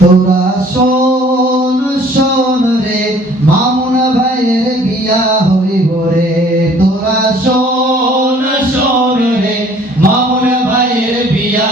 তোরা শোন শোন রে, মামুনা ভাইয়ের বিয়া হইব রে। তোরা শোন শোন রে, মামুনা ভাইয়ের বিয়া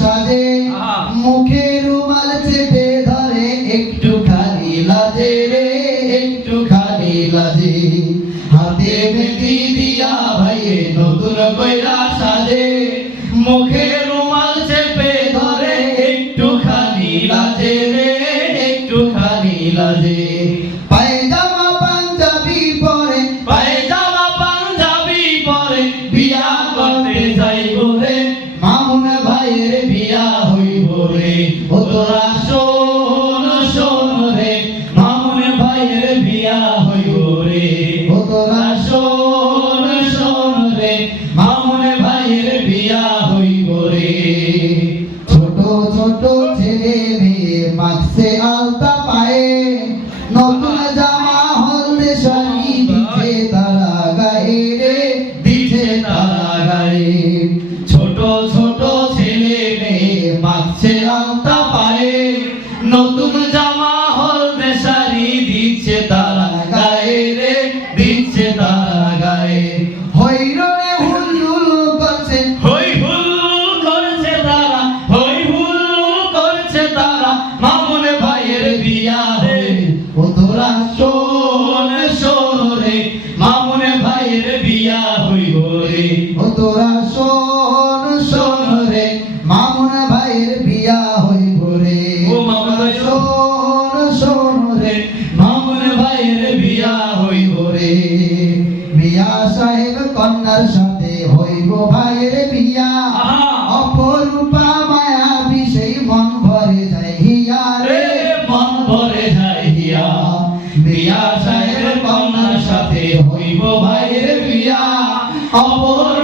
সাজে। মুখে রুমাল চেপে ধরে একটু খালি লাজে রে একটু খালি লাজে হাতে মেহেদি দিয়া ভাইয়ে নতুন কইরা সাজে মুখে বিয়া হইব রে। ছোট ছোট ছেলে মেয়ে মাখছে আলতা পায়ে। নতুন জামা হলদে শাড়ি দিচ্ছে তারা গায়ে রে দিচ্ছে তারা গায়ে। ছোট ছোট ছেলে মেয়ে মাখছে আলতা পায়ে। নতুন জামা হলদে শাড়ি দিচ্ছে তারা বিয়া হইব রে ও মামুন শোন শোন রে মামুন ভাইয়ের বিয়া হইব রে মিয়া সাহেব কন্যার সাথে হইব ভাইয়ের বিয়া। অপরূপা মায়া বিষয় মন ভরে যায় হিয়া রে। মন ভরে যায় হিয়া। বিয়া সাহেব কন্যার সাথে হইব ভাইয়ের বিয়া। অপরূপা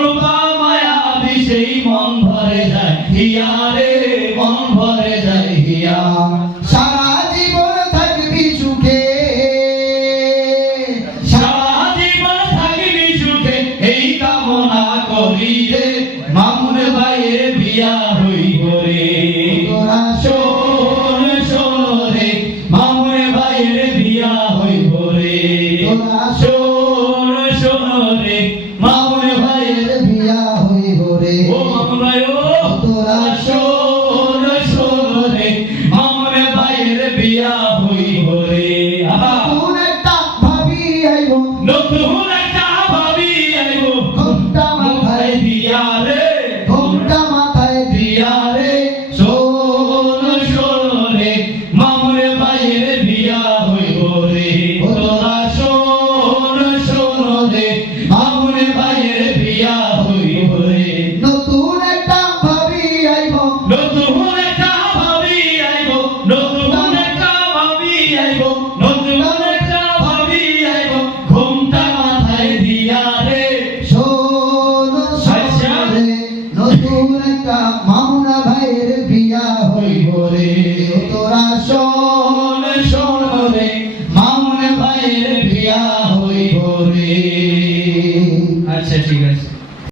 মামুন ভাইয়ের বিয়া হইব রে তোরা শোন শোন রে মামুন ভাইয়ের বিয়া হইব রে তোরা শোন শোন রে মামুন ভাইয়ের বিয়া হইব রে ও মামুন ভাই ও। তোরা শোন শোন রে মামুন ভাইয়ের বিয়া হইব রে আহা। নতুন একটা ভাবি আইব। নতুন মামুনা ভাইয়ের বিয়া হইব রে তোরা শোন